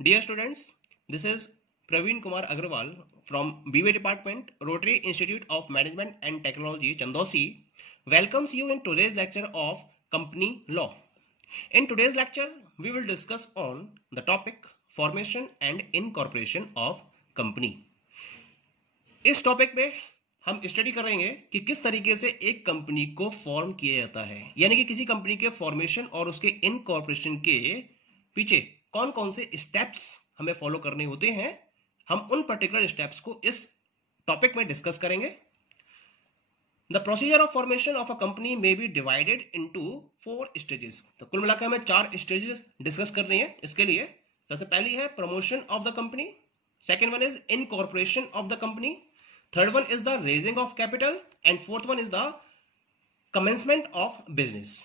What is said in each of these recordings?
Dear students, this is Praveen Kumar Agrawal from BA Department, Rotary Institute of Management and Technology, Chandosi, welcomes you in today's lecture of Company Law. In today's lecture, we will discuss on the topic Formation and Incorporation of Company. इस topic में हम study करेंगे कि किस तरीके से एक company को फॉर्म किया जाता है, यानी कि किसी कंपनी के फॉर्मेशन और उसके इनकॉर्पोरेशन के पीछे कौन कौन से स्टेप्स हमें फॉलो करने होते हैं। हम उन पर्टिकुलर स्टेप्स को इस टॉपिक में डिस्कस करेंगे। The procedure of formation of a company may be divided into 4 stages. तो कुल मिलाकर हमें 4 स्टेजेस डिस्कस करनी है। इसके लिए सबसे पहली है promotion of the company, second one is incorporation of the company, third one is the raising of capital and fourth one is the commencement of business.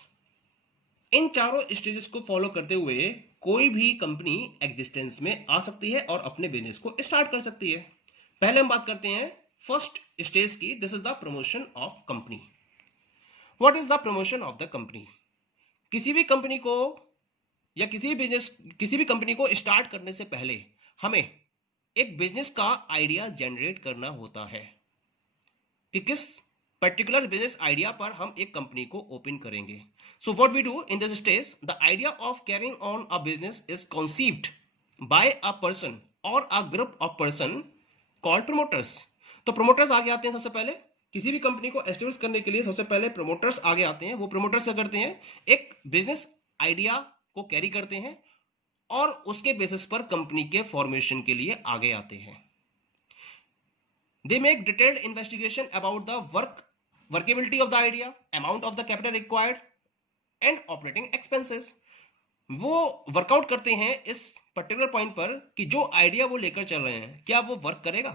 इन चारों स्टेजेस को फॉलो करते हुए कोई भी कंपनी एग्जिस्टेंस में आ सकती है और अपने बिजनेस को स्टार्ट कर सकती है। पहले हम बात करते हैं फर्स्ट स्टेज की। This is the promotion of company. What is the promotion of the company? किसी भी कंपनी को या किसी भी कंपनी को स्टार्ट करने से पहले हमें एक बिजनेस का आइडिया जनरेट करना होता है कि किस पर्टिकुलर बिजनेस आइडिया पर हम एक कंपनी को ओपन करेंगे। So what we do in this stage, the idea of carrying on a business is conceived by a person और a group of person called promoters. तो प्रमोटर्स आगे आते हैं। सबसे पहले किसी भी कंपनी को एस्टेब्लिश करने के लिए सबसे पहले प्रमोटर्स आगे आते हैं। वो प्रमोटर्स क्या करते हैं, एक बिजनेस आइडिया को कैरी करते हैं और उसके बेसिस पर कंपनी के फॉर्मेशन के लिए आगे आते हैं। They make detailed investigation about the workability of the idea, amount of the capital required and operating expenses. वो वर्कआउट करते हैं इस पर्टिकुलर पॉइंट पर कि जो आइडिया वो लेकर चल रहे हैं क्या वो वर्क करेगा,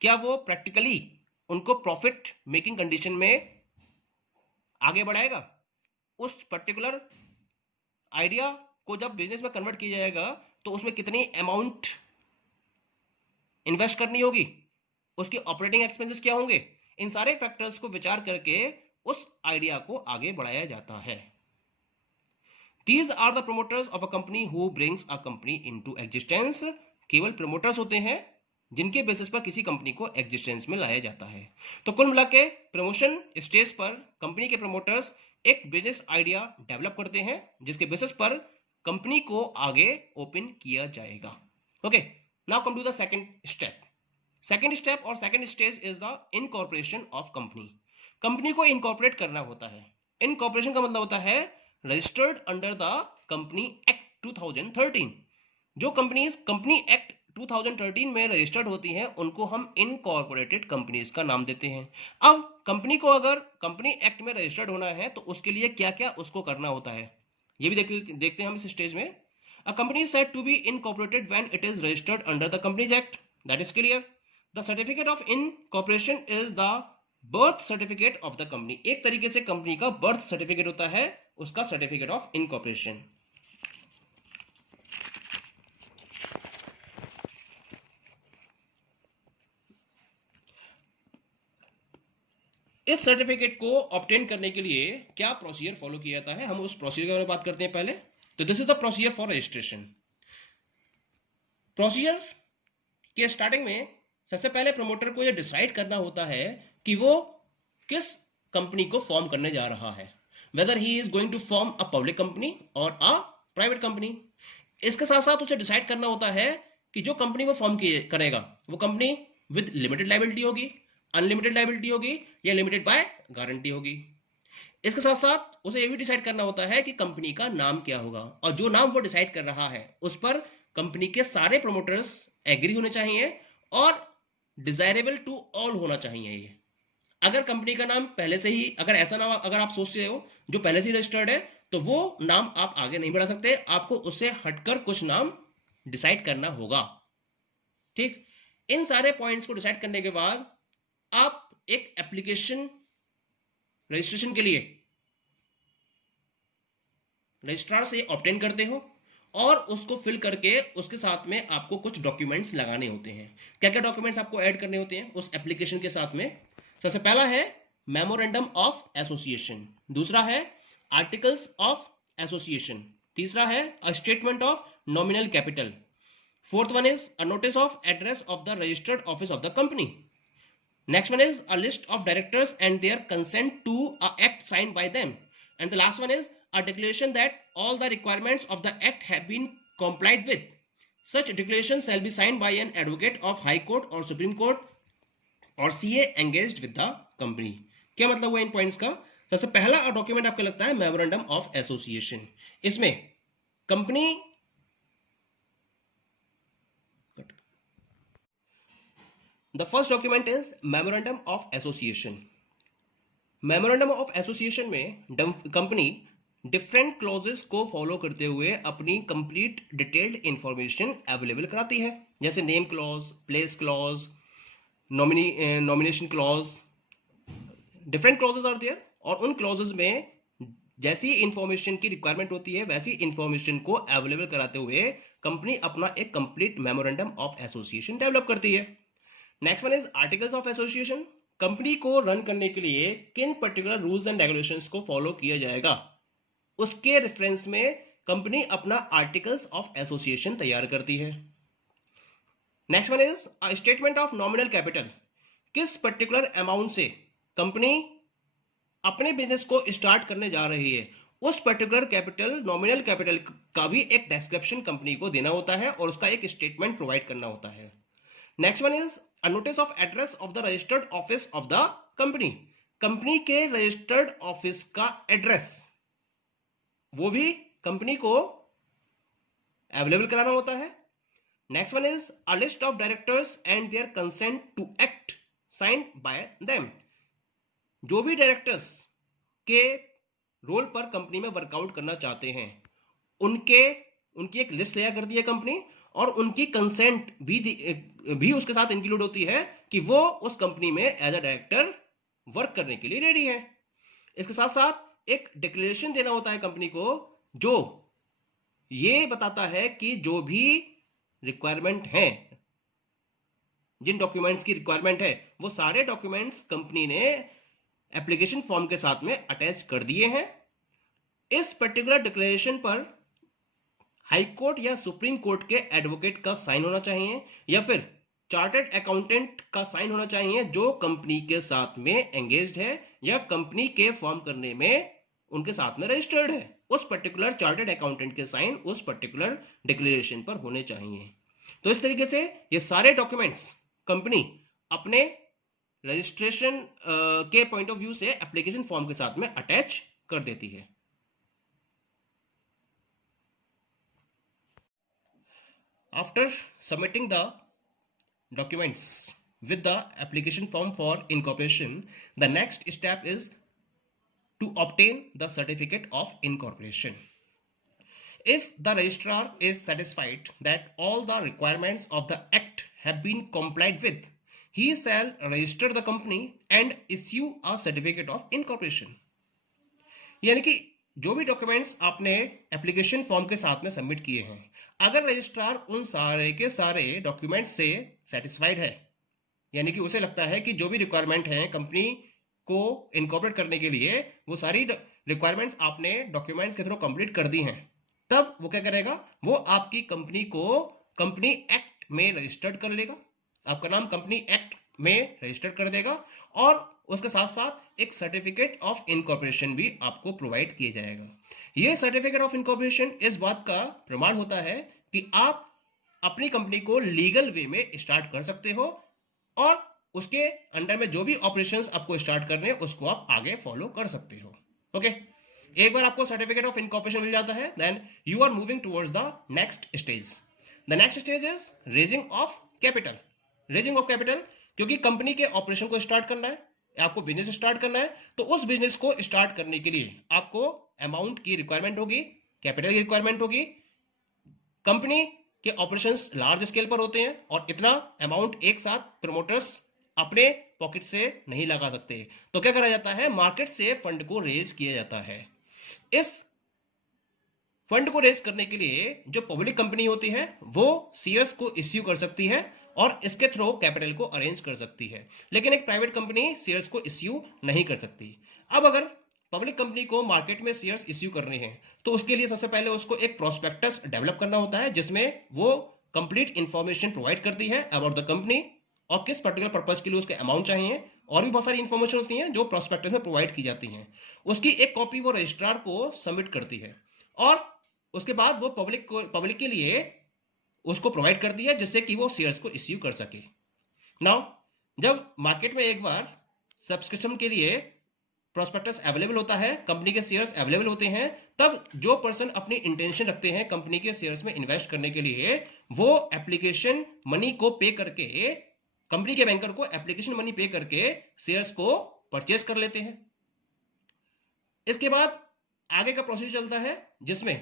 क्या वो प्रैक्टिकली उनको प्रॉफिट मेकिंग कंडीशन में आगे बढ़ाएगा। उस पर्टिकुलर आइडिया को जब बिजनेस में कन्वर्ट किया जाएगा तो उसमें कितनी अमाउंट इन्वेस्ट करनी होगी, उसके ऑपरेटिंग एक्सपेंसेस क्या होंगे। इन सारे फैक्टर्स को विचार करके उस आइडिया को आगे बढ़ाया जाता है। These are the promoters of a company who brings a company into existence. केवल प्रमोटर्स होते हैं जिनके बेसिस पर किसी कंपनी को एग्जिस्टेंस में लाया जाता है। तो कुल मिला के प्रमोशन स्टेज पर कंपनी के प्रमोटर्स एक बिजनेस आइडिया डेवलप करते हैं जिसके बेसिस पर कंपनी को आगे ओपन किया जाएगा। Okay, now come to the second step. Second step और second stage is the incorporation of company. Company को इनकॉर्पोरेट करना होता है। इनकॉर्पोरेशन का मतलब होता है registered under the company act 2013। जो कंपनीज कंपनी एक्ट 2013 में रजिस्टर्ड होती हैं उनको हम इनकॉर्पोरेटेड कंपनीज का नाम देते हैं। अब कंपनी को अगर कंपनी एक्ट में रजिस्टर्ड होना है तो उसके लिए क्या क्या उसको करना होता है ये भी देखते हैं हम इस स्टेज में। A company is said to be incorporated when it is registered under the companies act, that is clear. The certificate of incorporation is the birth certificate of the company। एक तरीके से कंपनी का birth certificate होता है उसका certificate of incorporation. इस certificate को obtain करने के लिए क्या प्रोसीजर फॉलो किया जाता है, हम उस प्रोसीजर के बारे में बात करते हैं पहले। तो this is the procedure for registration. Procedure के स्टार्टिंग में सबसे पहले प्रमोटर को यह डिसाइड करना होता है कि वो किस कंपनी को फॉर्म करने जा रहा है, whether he is going to form a public company और अ प्राइवेट कंपनी। इसके साथ साथ उसे डिसाइड करना होता है कि जो कंपनी वो फॉर्म करेगा वो कंपनी विद लिमिटेड लाइबिलिटी होगी, अनलिमिटेड लाइबिलिटी होगी या लिमिटेड बाय गारंटी होगी। इसके साथ साथ उसे ये भी डिसाइड करना होता है कि कंपनी का नाम क्या होगा और जो नाम वो डिसाइड कर रहा है उस पर कंपनी के सारे प्रमोटर्स एग्री होने चाहिए और डिजायरेबल टू ऑल होना चाहिए। ये अगर कंपनी का नाम पहले से ही अगर ऐसा नाम अगर आप सोचते हो जो पहले से ही रजिस्टर्ड है तो वो नाम आप आगे नहीं बढ़ा सकते, आपको उससे हटकर कुछ नाम डिसाइड करना होगा। ठीक, इन सारे पॉइंट्स को डिसाइड करने के बाद आप एक एप्लीकेशन रजिस्ट्रेशन के लिए रजिस्ट्रार से ऑब्टेन करते हो और उसको फिल करके उसके साथ में आपको कुछ डॉक्यूमेंट्स लगाने होते हैं। क्या क्या डॉक्यूमेंट्स आपको ऐड करने होते हैं उस एप्लीकेशन के साथ में? सबसे पहला है मेमोरेंडम ऑफ एसोसिएशन, दूसरा है आर्टिकल्स ऑफ एसोसिएशन, तीसरा है a statement of nominal capital. Fourth one is a notice of address of the registered office of the company. Next one is a list of directors and their consent to an act signed by them. And the last one is a declaration that all the requirements of the act have been complied with. Such declaration shall be signed by an advocate of High Court or Supreme Court और CA engaged with the company. क्या मतलब हुआ इन points का? सबसे पहला document आपको लगता है मेमोरेंडम ऑफ एसोसिएशन. इसमें company the first document is memorandum of association. Memorandum of association में कंपनी डिफरेंट क्लॉजेस को फॉलो करते हुए अपनी कंप्लीट डिटेल्ड इंफॉर्मेशन अवेलेबल कराती है, जैसे name clause, place clause, nomination clause, different clauses are there. और उन क्लॉजेस में जैसी इंफॉर्मेशन की रिक्वायरमेंट होती है वैसी इंफॉर्मेशन को अवेलेबल कराते हुए कंपनी अपना एक complete memorandum of association develop करती है. Next one is articles of association. Company को रन करने के लिए किन पर्टिकुलर रूल्स एंड रेगुलेशंस को फॉलो किया जाएगा, उसके रेफरेंस में कंपनी अपना आर्टिकल्स ऑफ एसोसिएशन तैयार करती है. Next one is a statement of nominal capital. किस पर्टिकुलर अमाउंट से कंपनी अपने बिजनेस को स्टार्ट करने जा रही है, उस पर्टिकुलर कैपिटल, नॉमिनल कैपिटल का भी एक डिस्क्रिप्शन कंपनी को देना होता है और उसका एक स्टेटमेंट प्रोवाइड करना होता है. Next one is a notice of address of the registered office of the company. Company के रजिस्टर्ड ऑफिस का एड्रेस वो भी कंपनी को अवेलेबल कराना होता है. Next one is a list of directors and their consent to act signed by them. जो भी डायरेक्टर्स के रोल पर कंपनी में वर्कआउट करना चाहते हैं उनकी एक लिस्ट तैयार करती है कंपनी, और उनकी कंसेंट भी उसके साथ इंक्लूड होती है कि वो उस कंपनी में एज अ डायरेक्टर वर्क करने के लिए रेडी है. इसके साथ साथ एक डिक्लेरेशन देना होता है कंपनी को जो ये बताता है कि जो भी रिक्वायरमेंट है, जिन डॉक्यूमेंट्स की रिक्वायरमेंट है, वो सारे डॉक्यूमेंट्स कंपनी ने एप्लीकेशन फॉर्म के साथ में अटैच कर दिए हैं. इस पर्टिकुलर डिक्लेरेशन पर हाई कोर्ट या सुप्रीम कोर्ट के एडवोकेट का साइन होना चाहिए या फिर चार्टर्ड अकाउंटेंट का साइन होना चाहिए जो कंपनी के साथ में एंगेज्ड है या कंपनी के फॉर्म करने में उनके साथ में रजिस्टर्ड है. उस पर्टिकुलर चार्टर्ड अकाउंटेंट के साइन उस पर्टिकुलर डिक्लेरेशन पर होने चाहिए. तो इस तरीके से ये सारे डॉक्यूमेंट्स कंपनी अपने रजिस्ट्रेशन के पॉइंट ऑफ व्यू से एप्लीकेशन फॉर्म के साथ में अटैच कर देती है. After submitting the documents with the application form for incorporation, the next step is to obtain the certificate of incorporation. If the registrar is satisfied that all the requirements of the act have been complied with, he shall register the company and issue a certificate of incorporation. यानी कि जो भी documents आपने application form के साथ में submit किए हैं, अगर रजिस्ट्रार उन सारे के सारे डॉक्यूमेंट्स से सेटिस्फाइड है, यानी कि उसे लगता है कि जो भी रिक्वायरमेंट है कंपनी को इनकॉर्पोरेट करने के लिए वो सारी रिक्वायरमेंट्स आपने डॉक्यूमेंट्स के थ्रू कंप्लीट कर दी हैं, तब वो क्या करेगा, वो आपकी कंपनी को कंपनी एक्ट में रजिस्टर्ड कर लेगा, आपका नाम कंपनी एक्ट में रजिस्टर्ड कर देगा और उसके साथ साथ एक सर्टिफिकेट ऑफ इनकॉर्पोरेशन भी आपको प्रोवाइड किया जाएगा. यह सर्टिफिकेट ऑफ इनकॉर्पोरेशन इस बात का प्रमाण होता है कि आप अपनी कंपनी को लीगल वे में स्टार्ट कर सकते हो और उसके अंडर में जो भी ऑपरेशंस आपको स्टार्ट करने हैं उसको आप आगे फॉलो कर सकते हो. ओके, एक बार आपको सर्टिफिकेट ऑफ इनकॉर्पोरेशन मिल जाता है, then you are moving towards the next stage. The next stage is raising of capital. Raising of capital, क्योंकि कंपनी के ऑपरेशन को स्टार्ट करना है, आपको बिजनेस स्टार्ट करना है, तो उस बिजनेस को स्टार्ट करने के लिए आपको अमाउंट की रिक्वायरमेंट होगी, कैपिटल की रिक्वायरमेंट होगी. कंपनी के ऑपरेशंस लार्ज स्केल पर होते हैं और इतना अमाउंट एक साथ प्रमोटर्स अपने पॉकेट से नहीं लगा सकते, तो क्या करा जाता है, मार्केट से फंड को रेज किया जाता है. इस फंड को रेज करने के लिए जो पब्लिक कंपनी होती है वो शेयर्स को इश्यू कर सकती है और इसके थ्रू कैपिटल को अरेंज कर सकती है, लेकिन एक प्राइवेट कंपनी शेयर्स को इश्यू नहीं कर सकती. अब अगर पब्लिक कंपनी को मार्केट में शेयर्स इश्यू करने हैं तो उसके लिए सबसे पहले उसको एक प्रोस्पेक्टस डेवलप करना होता है जिसमें वो कंप्लीट इंफॉर्मेशन प्रोवाइड करती है अबाउट द कंपनी और किस पर्टिकुलर पर्पज के लिए उसके अमाउंट चाहिए और भी बहुत सारी इंफॉर्मेशन होती हैं जो प्रोस्पेक्टस में प्रोवाइड की जाती हैं। उसकी एक कॉपी वो रजिस्ट्रार को सबमिट करती है और उसके बाद वो पब्लिक के लिए उसको प्रोवाइड करती है जिससे कि वो शेयर्स को इश्यू कर सके। नाउ जब मार्केट में एक बार सब्सक्रिप्शन के लिए प्रोस्पेक्टस अवेलेबल होता है, कंपनी के शेयर्स अवेलेबल होते हैं, तब जो पर्सन अपनी इंटेंशन रखते हैं कंपनी के शेयर्स में इन्वेस्ट करने के लिए वो एप्लीकेशन मनी को पे करके कंपनी के बैंकर को एप्लीकेशन मनी पे करके शेयर्स को परचेस कर लेते हैं। इसके बाद आगे का प्रोसीजर चलता है जिसमें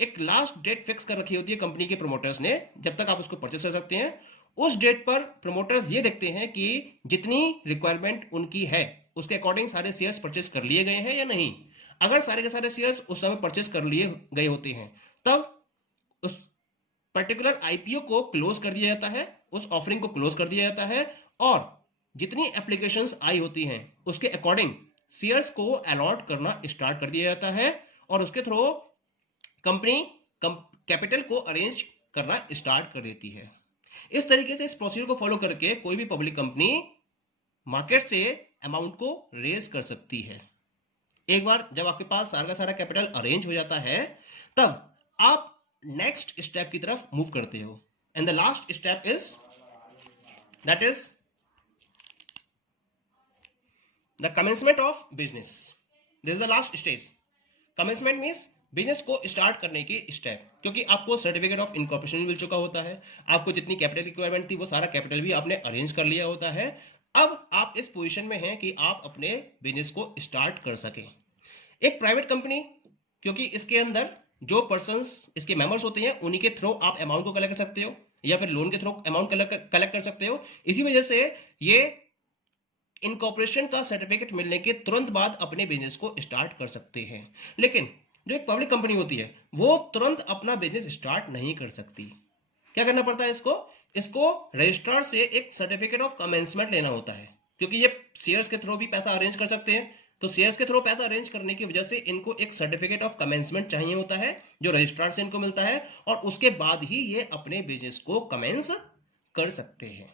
एक लास्ट डेट फिक्स कर रखी होती है कंपनी के प्रमोटर्स ने जब तक आप उसको परचेस कर सकते हैं। उस डेट पर प्रमोटर्स ये देखते हैं कि जितनी रिक्वायरमेंट उनकी है उसके अकॉर्डिंग सारे शेयर्स परचेस कर लिए गए हैं या नहीं। अगर सारे के सारे शेयर्स उस समय परचेस कर लिए गए होते हैं तब उस पर्टिकुलर आईपीओ को क्लोज कर दिया जाता है, उस ऑफरिंग को क्लोज कर दिया जाता है और जितनी एप्लीकेशंस आई होती हैं उसके अकॉर्डिंग शेयर्स को अलॉट करना स्टार्ट कर दिया जाता है और उसके थ्रू कंपनी कैपिटल को अरेंज करना स्टार्ट कर देती है। इस तरीके से इस प्रोसीजर को फॉलो करके कोई भी पब्लिक कंपनी मार्केट से अमाउंट को रेज कर सकती है। एक बार जब आपके पास सारा का सारा कैपिटल अरेंज हो जाता है तब आप नेक्स्ट स्टेप की तरफ मूव करते हो and the last step is that is the commencement of business. This is the last stage. Commencement means business को स्टार्ट करने की स्टेप, क्योंकि आपको सर्टिफिकेट ऑफ इनकॉर्पोरेशन मिल चुका होता है, आपको जितनी कैपिटल रिक्वायरमेंट थी वो सारा कैपिटल भी आपने अरेंज कर लिया होता है। अब आप इस पोजीशन में हैं कि आप अपने बिजनेस को स्टार्ट कर सकें। एक प्राइवेट कंपनी, क्योंकि इसके अंदर जो पर्संस इसके मेंबर्स होते हैं उन्हीं के थ्रू आप अमाउंट को कलेक्ट कर सकते हो या फिर लोन के थ्रू अमाउंट कलेक्ट कर सकते हो। इसी वजह से ये इनकॉर्पोरेशन का सर्टिफिकेट मिलने के तुरंत बाद अपने बिजनेस को स्टार्ट कर सकते हैं। लेकिन जो एक पब्लिक कंपनी होती है वो तुरंत अपना बिजनेस स्टार्ट नहीं कर सकती। क्या करना पड़ता है इसको रजिस्ट्रार से एक सर्टिफिकेट ऑफ कमेंसमेंट लेना होता है, क्योंकि ये शेयर्स के थ्रू भी पैसा अरेंज कर सकते हैं। तो शेयर्स के थ्रू पैसा अरेंज करने की वजह से इनको एक सर्टिफिकेट ऑफ कमेंसमेंट चाहिए होता है जो रजिस्ट्रार से इनको मिलता है और उसके बाद ही ये अपने बिजनेस को कमेंस कर सकते हैं।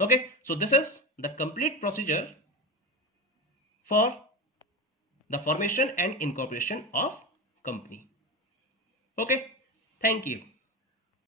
Okay, so this is the complete procedure for the formation and incorporation of company. Okay, thank you.